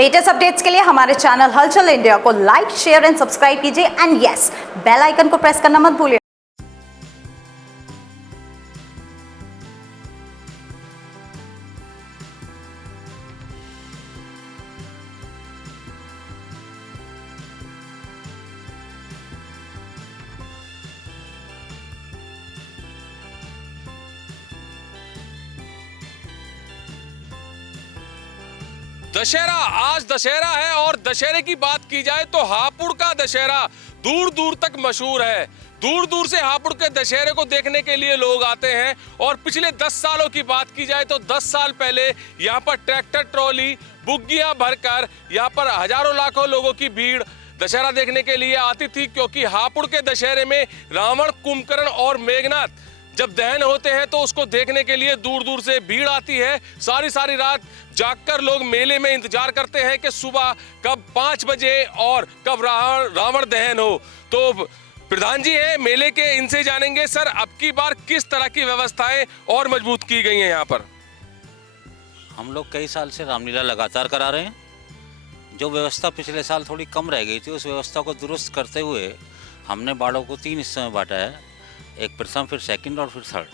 Latest updates के लिए हमारे चैनल हलचल इंडिया को लाइक, शेयर एंड सब्सक्राइब कीजिए एंड यस, बेल आइकन को प्रेस करना मत भूलिए। दशहरा, आज दशहरा है और दशहरे की बात की जाए तो हापुड़ का दशहरा दूर दूर तक मशहूर है। दूर दूर से हापुड़ के दशहरे को देखने के लिए लोग आते हैं और पिछले 10 सालों की बात की जाए तो 10 साल पहले यहाँ पर ट्रैक्टर ट्रॉली बुग्गियां भरकर यहाँ पर हजारों लाखों लोगों की भीड़ दशहरा देखने के लिए आती थी, क्योंकि हापुड़ के दशहरे में रावण, कुंभकर्ण और मेघनाथ जब दहन होते हैं तो उसको देखने के लिए दूर दूर से भीड़ आती है। सारी सारी रात जागकर लोग मेले में इंतजार करते हैं कि सुबह कब 5 बजे और कब रावण दहन हो। तो प्रधान जी हैं मेले के, इनसे जानेंगे सर अब की बार किस तरह की व्यवस्थाएं और मजबूत की गई हैं यहाँ पर। हम लोग कई साल से रामलीला लगातार करा रहे हैं। जो व्यवस्था पिछले साल थोड़ी कम रह गई थी, उस व्यवस्था को दुरुस्त करते हुए हमने बाड़ों को 3 हिस्सों में बांटा है, एक प्रथम, फिर सेकंड और फिर थर्ड,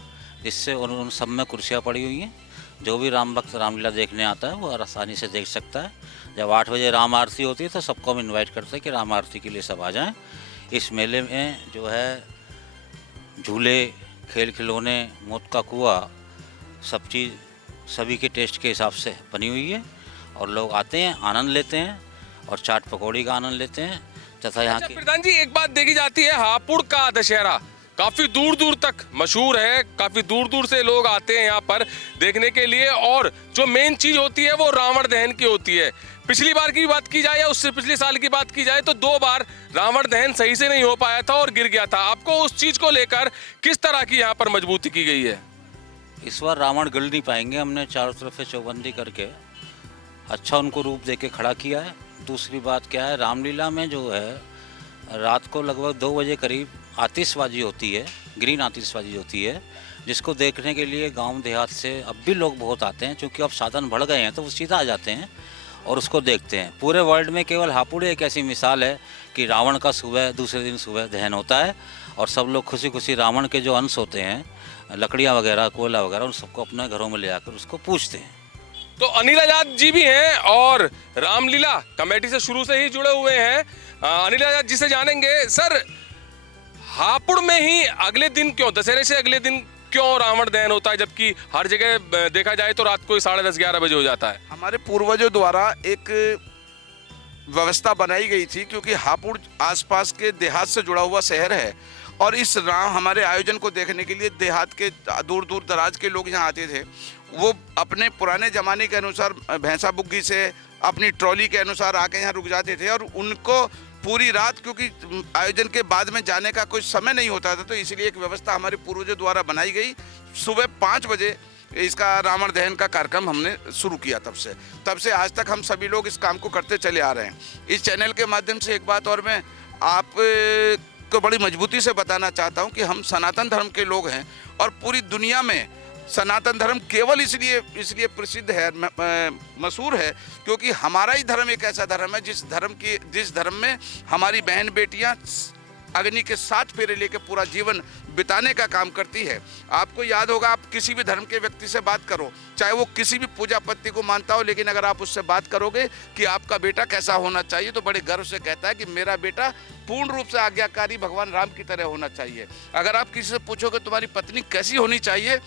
जिससे उन सब में कुर्सियाँ पड़ी हुई हैं। जो भी राम भक्त रामलीला देखने आता है वो आसानी से देख सकता है। जब 8 बजे राम आरती होती है तो सबको हम इनवाइट करते हैं कि राम आरती के लिए सब आ जाएं। इस मेले में जो है झूले, खेल खिलौने, मौत का कुआं, सब चीज़ सभी के टेस्ट के हिसाब से बनी हुई है और लोग आते हैं, आनंद लेते हैं और चाट पकौड़ी का आनंद लेते हैं तथा यहाँ की। प्रधान जी एक बात देखी जाती है, हापुड़ का दशहरा काफी दूर दूर तक मशहूर है, काफी दूर दूर से लोग आते हैं यहाँ पर देखने के लिए और जो मेन चीज होती है वो रावण दहन की होती है। पिछली बार की बात की जाए या उससे पिछले साल की बात की जाए तो 2 बार रावण दहन सही से नहीं हो पाया था और गिर गया था। आपको उस चीज को लेकर किस तरह की यहाँ पर मजबूती की गई है? इस बार रावण गिर नहीं पाएंगे। हमने चारों तरफ से चौबंदी करके अच्छा उनको रूप दे के खड़ा किया है। दूसरी बात क्या है, रामलीला में जो है रात को लगभग 2 बजे करीब आतिशबाजी होती है, ग्रीन आतिशबाजी होती है, जिसको देखने के लिए गांव देहात से अब भी लोग बहुत आते हैं। क्योंकि अब साधन बढ़ गए हैं तो वो सीधा आ जाते हैं और उसको देखते हैं। पूरे वर्ल्ड में केवल हापुड़ एक ऐसी मिसाल है कि रावण का सुबह दूसरे दिन सुबह दहन होता है और सब लोग खुशी खुशी रावण के जो अंश होते हैं, लकड़ियाँ वगैरह, कोयला वगैरह, उन सबको अपने घरों में ले आकर उसको पूजते हैं। तो अनिल आजाद जी भी हैं और रामलीला कमेटी से शुरू से ही जुड़े हुए हैं। अनिल आजाद जी से जानेंगे सर, हापुड़ में ही अगले दिन क्यों, दशहरे से अगले दिन क्यों रावण दहन होता है, जबकि हर जगह देखा जाए तो रात को 10:30-11 बजे हो जाता है? हमारे पूर्वजों द्वारा एक व्यवस्था बनाई गई थी, क्योंकि हापुड़ आसपास के देहात से जुड़ा हुआ शहर है और इस हमारे आयोजन को देखने के लिए देहात के दूर दूर दराज के लोग यहाँ आते थे। वो अपने पुराने ज़माने के अनुसार भैंसा बुग्गी से अपनी ट्रॉली के अनुसार आके यहाँ रुक जाते थे और उनको पूरी रात, क्योंकि आयोजन के बाद में जाने का कोई समय नहीं होता था, तो इसलिए एक व्यवस्था हमारे पूर्वजों द्वारा बनाई गई। सुबह 5 बजे इसका रावण दहन का कार्यक्रम हमने शुरू किया। तब से आज तक हम सभी लोग इस काम को करते चले आ रहे हैं। इस चैनल के माध्यम से एक बात और मैं आप को बड़ी मजबूती से बताना चाहता हूं कि हम सनातन धर्म के लोग हैं और पूरी दुनिया में सनातन धर्म केवल इसलिए प्रसिद्ध है, मशहूर है, क्योंकि हमारा ही धर्म एक ऐसा धर्म है जिस धर्म में हमारी बहन बेटियां अग्नि के 7 फेरे लेके पूरा जीवन बिताने का काम करती है। आपको याद होगा, आप किसी भी धर्म के व्यक्ति से बात करो, चाहे वो किसी भी पूजा पत्ती को मानता हो, लेकिन अगर आप उससे बात करोगे कि आपका बेटा कैसा होना चाहिए तो बड़े गर्व से कहता है कि मेरा बेटा पूर्ण रूप से आज्ञाकारी भगवान राम की तरह होना चाहिए। अगर आप किसी से पूछोगे तुम्हारी पत्नी कैसी होनी चाहिए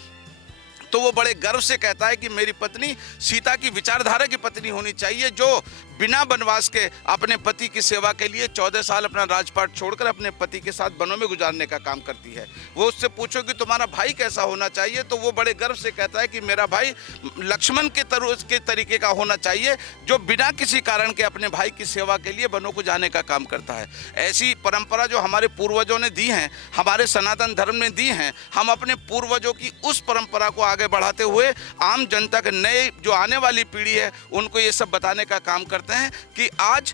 तो वो बड़े गर्व से कहता है कि मेरी पत्नी सीता की विचारधारा की पत्नी होनी चाहिए, जो बिना वनवास के अपने पति की सेवा के लिए 14 साल अपना राजपाट छोड़कर अपने पति के साथ वनों में गुजारने का काम करती है। वो उससे पूछो कि तुम्हारा भाई कैसा होना चाहिए तो वो बड़े गर्व से कहता है कि मेरा भाई लक्ष्मण के तरीके का होना चाहिए, जो बिना किसी कारण के अपने भाई की सेवा के लिए वनों को जाने का काम करता है। ऐसी परंपरा जो हमारे पूर्वजों ने दी हैं, हमारे सनातन धर्म ने दी हैं, हम अपने पूर्वजों की उस परंपरा को आगे बढ़ाते हुए आम जनता के नए जो आने वाली पीढ़ी है उनको ये सब बताने का काम करते हैं कि आज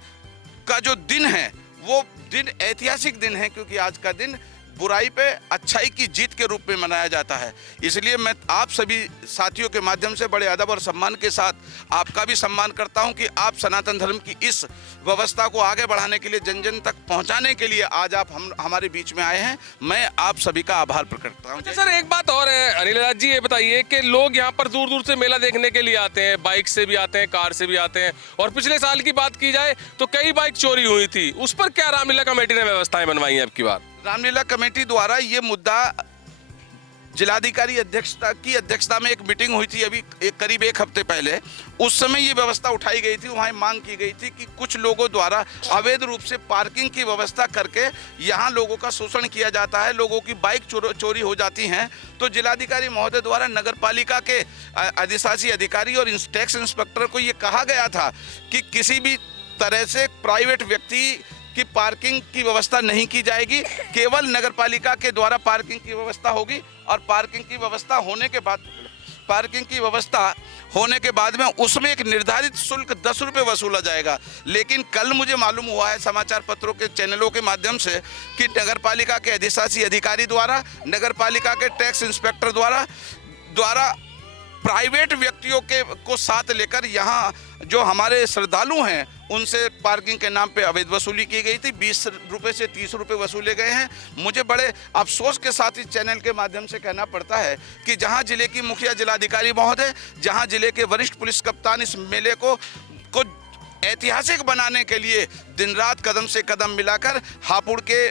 का जो दिन है वो दिन ऐतिहासिक दिन है, क्योंकि आज का दिन बुराई पे अच्छाई की जीत के रूप में मनाया जाता है। इसलिए मैं आप सभी साथियों के माध्यम से बड़े अदब और सम्मान के साथ आपका भी सम्मान करता हूं कि आप सनातन धर्म की इस व्यवस्था को आगे बढ़ाने के लिए, जन जन तक पहुंचाने के लिए आज आप हमारे बीच में आए हैं। मैं आप सभी का आभार प्रकट करता हूं। अच्छा सर, एक बात और है अनिल राज जी, ये बताइए कि लोग यहाँ पर दूर दूर से मेला देखने के लिए आते हैं, बाइक से भी आते हैं, कार से भी आते हैं, और पिछले साल की बात की जाए तो कई बाइक चोरी हुई थी। उस पर क्या रामलीला कमेटी ने व्यवस्थाएं बनवाई हैं अब की बार? रामलीला कमेटी द्वारा ये मुद्दा जिलाधिकारी अध्यक्षता में एक मीटिंग हुई थी अभी करीब एक हफ्ते पहले। उस समय ये व्यवस्था उठाई गई थी। वहाँ मांग की गई थी कि कुछ लोगों द्वारा अवैध रूप से पार्किंग की व्यवस्था करके यहाँ लोगों का शोषण किया जाता है, लोगों की बाइक चोरी हो जाती हैं। तो जिलाधिकारी महोदय द्वारा नगर पालिका के अधिशासी अधिकारी और टैक्स इंस्पेक्टर को ये कहा गया था कि किसी भी तरह से प्राइवेट व्यक्ति की पार्किंग की व्यवस्था नहीं की जाएगी, केवल नगर पालिका के द्वारा पार्किंग की व्यवस्था होगी। और पार्किंग की व्यवस्था होने के बाद में उसमें एक निर्धारित शुल्क 10 रुपये वसूला जाएगा। लेकिन कल मुझे मालूम हुआ है समाचार पत्रों के चैनलों के माध्यम से कि नगर पालिका के अधिशासी अधिकारी द्वारा, नगर पालिका के टैक्स इंस्पेक्टर द्वारा प्राइवेट व्यक्तियों को साथ लेकर यहाँ जो हमारे श्रद्धालु हैं उनसे पार्किंग के नाम पे अवैध वसूली की गई थी। 20 रुपये से 30 रुपये वसूले गए हैं। मुझे बड़े अफसोस के साथ इस चैनल के माध्यम से कहना पड़ता है कि जहां जिले की मुखिया जिलाधिकारी महोदय, जहां जिले के वरिष्ठ पुलिस कप्तान इस मेले को ऐतिहासिक बनाने के लिए दिन रात कदम से कदम मिलाकर हापुड़ के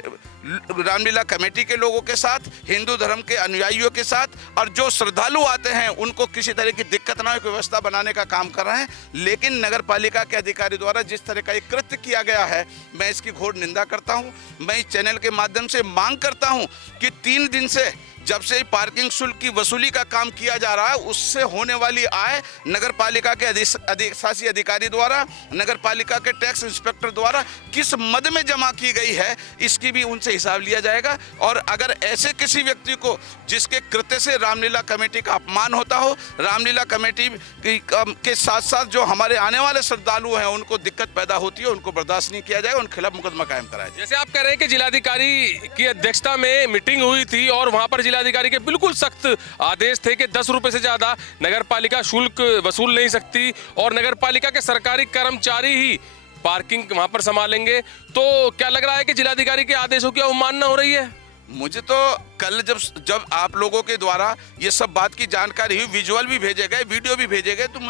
रामलीला कमेटी के लोगों के साथ, हिंदू धर्म के अनुयायियों के साथ, और जो श्रद्धालु आते हैं उनको किसी तरह की दिक्कत ना हो व्यवस्था बनाने का काम कर रहे हैं। लेकिन नगर पालिका के अधिकारी द्वारा जिस तरह का एक कृत्य किया गया है, मैं इसकी घोर निंदा करता हूं। मैं इस चैनल के माध्यम से मांग करता हूं कि 3 दिन से जब से पार्किंग शुल्क की वसूली का काम किया जा रहा है, उससे होने वाली आय नगर पालिका के अधिशासी अधिकारी द्वारा, नगर पालिका के टैक्स इंस्पेक्टर द्वारा किस मद में जमा की गई है, इसकी भी उनसे हिसाब लिया जाएगा। और अगर ऐसे किसी व्यक्ति को जिसके कृत्य से रामलीला कमेटी का अपमान होता हो, रामलीला कमेटी के साथ साथ जो हमारे आने वाले श्रद्धालु हैं उनको दिक्कत पैदा होती है, उनको बर्दाश्त नहीं किया जाएगा, उनके खिलाफ मुकदमा कायम कराया जाए। जैसे आप कह रहे हैं कि जिलाधिकारी की अध्यक्षता में मीटिंग हुई थी और वहां पर जिलाधिकारी के बिल्कुल सख्त आदेश थे कि 10 रुपए से ज्यादा नगर पालिका शुल्क वसूल नहीं सकती और नगर पालिका के सरकारी कर्मचारी ही पार्किंग वहां पर संभालेंगे। तो क्या लग रहा है कि जिलाधिकारी के आदेशों की अवमानना हो रही है? मुझे तो कल जब आप लोगों के द्वारा ये सब बात की जानकारी हुई, विजुअल भी भेजे गए, वीडियो भी भेजे गए, तो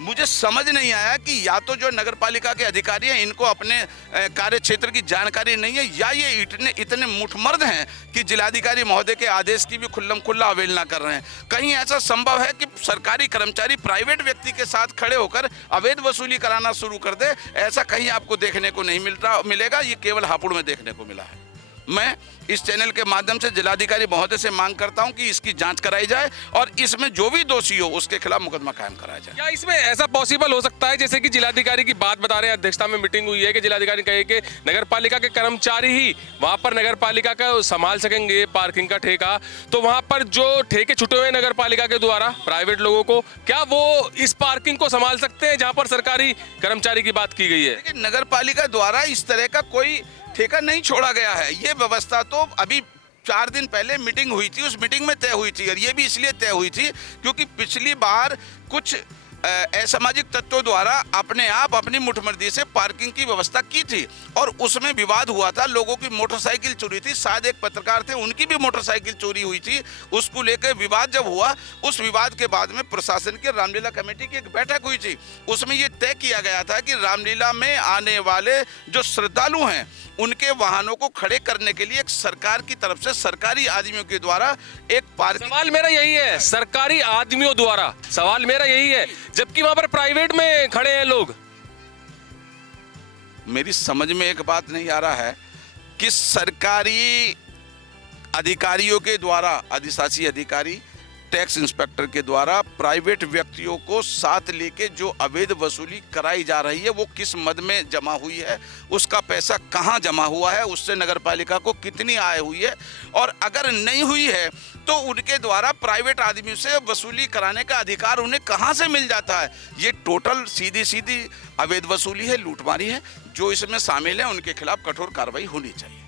मुझे समझ नहीं आया कि या तो जो नगर पालिका के अधिकारी हैं इनको अपने कार्य क्षेत्र की जानकारी नहीं है, या ये इतने मुठमर्द हैं कि जिलाधिकारी महोदय के आदेश की भी खुल्लम खुल्ला अवहेलना कर रहे हैं। कहीं ऐसा संभव है कि सरकारी कर्मचारी प्राइवेट व्यक्ति के साथ खड़े होकर अवैध वसूली कराना शुरू कर दे? ऐसा कहीं आपको देखने को नहीं मिलेगा। ये केवल हापुड़ में देखने को मिला है। मैं इस चैनल के माध्यम से जिलाधिकारी महोदय से मांग करता हूं कि इसकी जांच कराई जाए और इसमें जो भी दोषी हो उसके खिलाफ मुकदमा कायम कराया जाए। क्या इसमें ऐसा पॉसिबल हो सकता है जैसे कि जिलाधिकारी की बात बता रहे हैं, अध्यक्षता में मीटिंग हुई है कि जिलाधिकारी कहे कि नगर पालिका के कर्मचारी ही वहां पर नगर पालिका का संभाल सकेंगे पार्किंग का ठेका, तो वहां पर जो ठेके छुटे हुए नगर पालिका के द्वारा प्राइवेट लोगों को, क्या वो इस पार्किंग को संभाल सकते हैं जहां पर सरकारी कर्मचारी की बात की गई है? लेकिन नगर पालिका द्वारा इस तरह का कोई ठेका नहीं छोड़ा गया है। ये व्यवस्था तो अभी 4 दिन पहले मीटिंग हुई थी, उस मीटिंग में तय हुई थी, और ये भी इसलिए तय हुई थी क्योंकि पिछली बार कुछ असामाजिक तत्वों द्वारा अपने आप अपनी मुठमर्दी से पार्किंग की व्यवस्था की थी और उसमें विवाद हुआ था। लोगों की मोटरसाइकिल चोरी थी, शायद एक पत्रकार थे उनकी भी मोटरसाइकिल चोरी हुई थी। उसको लेकर विवाद जब हुआ, उस विवाद के बाद में प्रशासन की रामलीला कमेटी की एक बैठक हुई थी। उसमें ये तय किया गया था कि रामलीला में आने वाले जो श्रद्धालु हैं उनके वाहनों को खड़े करने के लिए एक सरकार की तरफ से सरकारी आदमियों के द्वारा एक पार्किंग। सवाल मेरा यही है, सरकारी आदमियों द्वारा, सवाल मेरा यही है, जबकि वहां पर प्राइवेट में खड़े हैं लोग। मेरी समझ में एक बात नहीं आ रहा है कि सरकारी अधिकारियों के द्वारा, अधिशासी अधिकारी, टैक्स इंस्पेक्टर के द्वारा प्राइवेट व्यक्तियों को साथ लेके जो अवैध वसूली कराई जा रही है वो किस मद में जमा हुई है, उसका पैसा कहां जमा हुआ है, उससे नगर पालिका को कितनी आय हुई है, और अगर नहीं हुई है तो उनके द्वारा प्राइवेट आदमियों से वसूली कराने का अधिकार उन्हें कहां से मिल जाता है। ये टोटल सीधी अवैध वसूली है, लूटमारी है। जो इसमें शामिल है उनके खिलाफ कठोर कार्रवाई होनी चाहिए।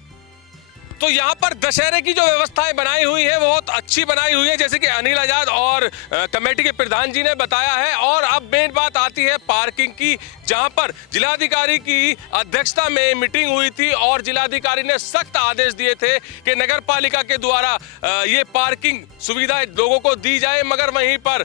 तो यहाँ पर दशहरे की जो व्यवस्थाएं बनाई हुई है बहुत अच्छी बनाई हुई है, जैसे कि अनिल आजाद और कमेटी के प्रधान जी ने बताया है। और अब मेन बात आती है पार्किंग की, जहां पर जिलाधिकारी की अध्यक्षता में मीटिंग हुई थी और जिलाधिकारी ने सख्त आदेश दिए थे कि नगर पालिका के द्वारा ये पार्किंग सुविधा लोगों को दी जाए। मगर वहीं पर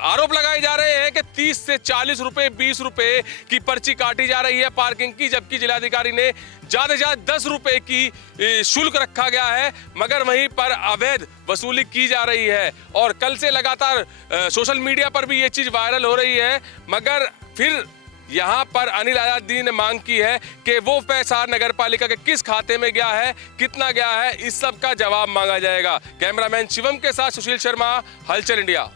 आरोप लगाए जा रहे हैं कि 30 से 40 रुपए 20 रुपए की पर्ची काटी जा रही है पार्किंग की, जबकि जिलाधिकारी ने ज्यादा से ज्यादा 10 रुपए की शुल्क रखा गया है। मगर वहीं पर अवैध वसूली की जा रही है और कल से लगातार सोशल मीडिया पर भी ये चीज वायरल हो रही है। मगर फिर यहाँ पर अनिल आजाद ने मांग की है कि वो पैसा नगर पालिका के किस खाते में गया है, कितना गया है, इस सब का जवाब मांगा जाएगा। कैमरामैन शिवम के साथ सुशील शर्मा, हलचल इंडिया।